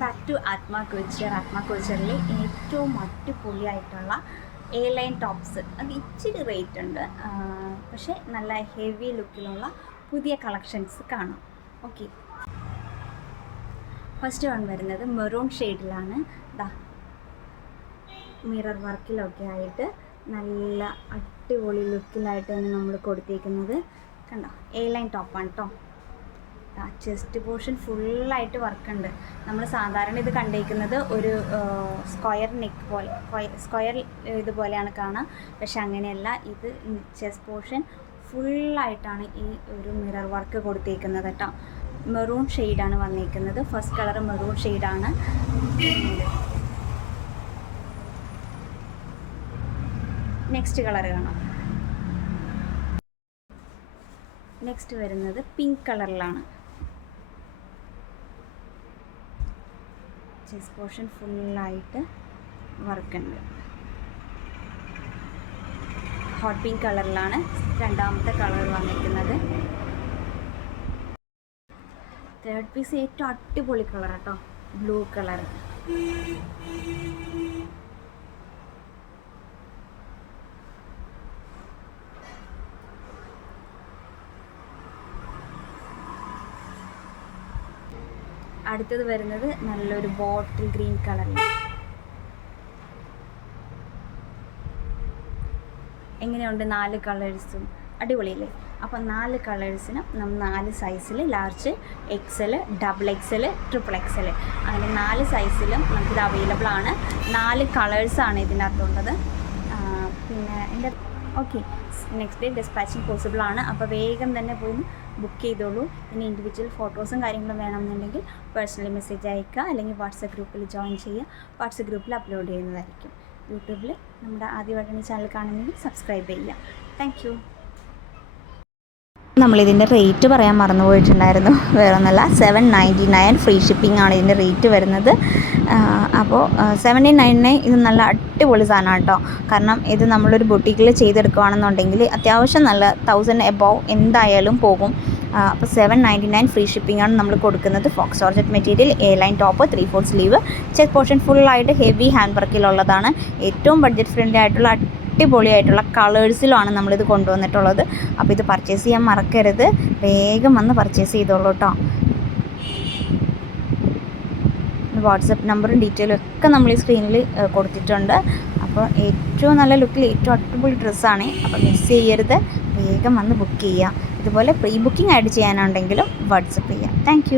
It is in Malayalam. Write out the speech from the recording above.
ബാക്ക് ടു ആത്മാ കൾച്ചർ. ആത്മാ കൾച്ചറിൽ ഏറ്റവും അടിപൊളിയായിട്ടുള്ള എ ലൈൻ ടോപ്സ്. അത് ഇച്ചിരി റേറ്റ് ഉണ്ട്, പക്ഷേ നല്ല ഹെവി ലുക്കിലുള്ള പുതിയ കളക്ഷൻസ് കാണാം. ഓക്കെ, ഫസ്റ്റ് വൺ വരുന്നത് മെറൂൺ ഷെയ്ഡിലാണ്. മിറർ വർക്കിലൊക്കെ ആയിട്ട് നല്ല അടിപൊളി ലുക്കിലായിട്ട് തന്നെ നമ്മൾ കൊടുത്തേക്കുന്നത്. കണ്ടോ, എ ലൈൻ ടോപ്പാണ് കേട്ടോ. ചെസ്റ്റ് പോർഷൻ ഫുള്ളായിട്ട് വർക്കുണ്ട്. നമ്മൾ സാധാരണ ഇത് കണ്ടേക്കുന്നത് ഒരു സ്ക്വയർ നെക്ക് പോലെ, സ്ക്വയർ ഇതുപോലെയാണ് കാണുക. പക്ഷെ അങ്ങനെയല്ല, ഇത് ചെസ്റ്റ് പോർഷൻ ഫുള്ളായിട്ടാണ് ഈ ഒരു മിറർ വർക്ക് കൊടുത്തേക്കുന്നത് കേട്ടോ. മെറൂൺ ഷെയ്ഡാണ് വന്നിരിക്കുന്നത്. ഫസ്റ്റ് കളർ മെറൂൺ ഷെയ്ഡാണ്. നെക്സ്റ്റ് കളർ കാണാം. നെക്സ്റ്റ് വരുന്നത് പിങ്ക് കളറിലാണ്. ചെസ്റ്റ് പോർഷൻ ഫുള്ളായിട്ട് വർക്കുണ്ട്. ഹോട്ട് പിങ്ക് കളറിലാണ് രണ്ടാമത്തെ കളർ വന്നിരിക്കുന്നത്. തേർഡ് പീസ് ഏറ്റവും അടിപൊളി കളർ കേട്ടോ, ബ്ലൂ കളർ. അടുത്തത് വരുന്നത് നല്ലൊരു ബോട്ടിൽ ഗ്രീൻ കളറിൽ. എങ്ങനെയുണ്ട് 4 കളേഴ്സും? അടിപൊളിയല്ലേ? അപ്പോൾ 4 കളേഴ്സിനും നമ്മൾ 4 സൈസിൽ, large, XL, double XL, triple XL, അങ്ങനെ 4 സൈസിലും നമുക്കിത് അവൈലബിൾ ആണ്. 4 കളേഴ്സാണ് ഇതിനകത്തുള്ളത്. പിന്നെ എൻ്റെ okay, next day dispatching possible ആണ്. അപ്പോൾ വേഗം തന്നെ പോയി ബുക്ക് ചെയ്തോളൂ. ഇനി ഇൻഡിവിജ്വൽ ഫോട്ടോസും കാര്യങ്ങളും വേണമെന്നുണ്ടെങ്കിൽ പേഴ്സണലി മെസ്സേജ് അയക്കുക, അല്ലെങ്കിൽ വാട്സപ്പ് ഗ്രൂപ്പിൽ ജോയിൻ ചെയ്യുക. വാട്സപ്പ് ഗ്രൂപ്പിൽ അപ്ലോഡ് ചെയ്യുന്നതായിരിക്കും. യൂട്യൂബിൽ നമ്മുടെ ആദ്യമായിട്ടാണ് ചാനൽ കാണുന്നെങ്കിൽ സബ്സ്ക്രൈബ് ചെയ്യുക. Thank you. നമ്മളിതിൻ്റെ റേറ്റ് പറയാൻ മറന്നുപോയിട്ടുണ്ടായിരുന്നു. വേറെ ഒന്നുമല്ല, 799 ഫ്രീ ഷിപ്പിംഗ് ആണ് ഇതിൻ്റെ റേറ്റ് വരുന്നത്. അപ്പോൾ 799 ഇത് നല്ല അടിപൊളി സാധനമാണ് കേട്ടോ. കാരണം ഇത് നമ്മളൊരു ബൊട്ടിക്കിൽ ചെയ്തെടുക്കുകയാണെന്നുണ്ടെങ്കിൽ അത്യാവശ്യം നല്ല 1000 എബോവ് എന്തായാലും പോകും. അപ്പോൾ 799 ഫ്രീ ഷിപ്പിംഗ് ആണ് നമ്മൾ കൊടുക്കുന്നത്. Faux georgette material, A line top, 3/4 sleeve, chest portion ഫുള്ളായിട്ട് ഹെവി ഹാൻഡ് വർക്കിലുള്ളതാണ്. ഏറ്റവും ബഡ്ജറ്റ് ഫ്രണ്ട്ലി ആയിട്ടുള്ള അടിപൊളിയായിട്ടുള്ള കളേഴ്സിലാണ് നമ്മളിത് കൊണ്ടുവന്നിട്ടുള്ളത്. അപ്പോൾ ഇത് പർച്ചേസ് ചെയ്യാൻ മറക്കരുത്. വേഗം വന്ന് പർച്ചേസ് ചെയ്തോളൂ കേട്ടോ. വാട്സപ്പ് നമ്പറും ഡീറ്റെയിലും ഒക്കെ നമ്മൾ ഈ സ്ക്രീനിൽ കൊടുത്തിട്ടുണ്ട്. അപ്പോൾ ഏറ്റവും നല്ല ലുക്കിൽ ഏറ്റവും അടിപൊളി ഡ്രസ്സാണ്. അപ്പോൾ മിസ് ചെയ്യരുത്, വേഗം വന്ന് ബുക്ക് ചെയ്യുക. ഇതുപോലെ പ്രീ ബുക്കിംഗ് ആയിട്ട് ചെയ്യാനുണ്ടെങ്കിലും വാട്സപ്പ് ചെയ്യുക. താങ്ക്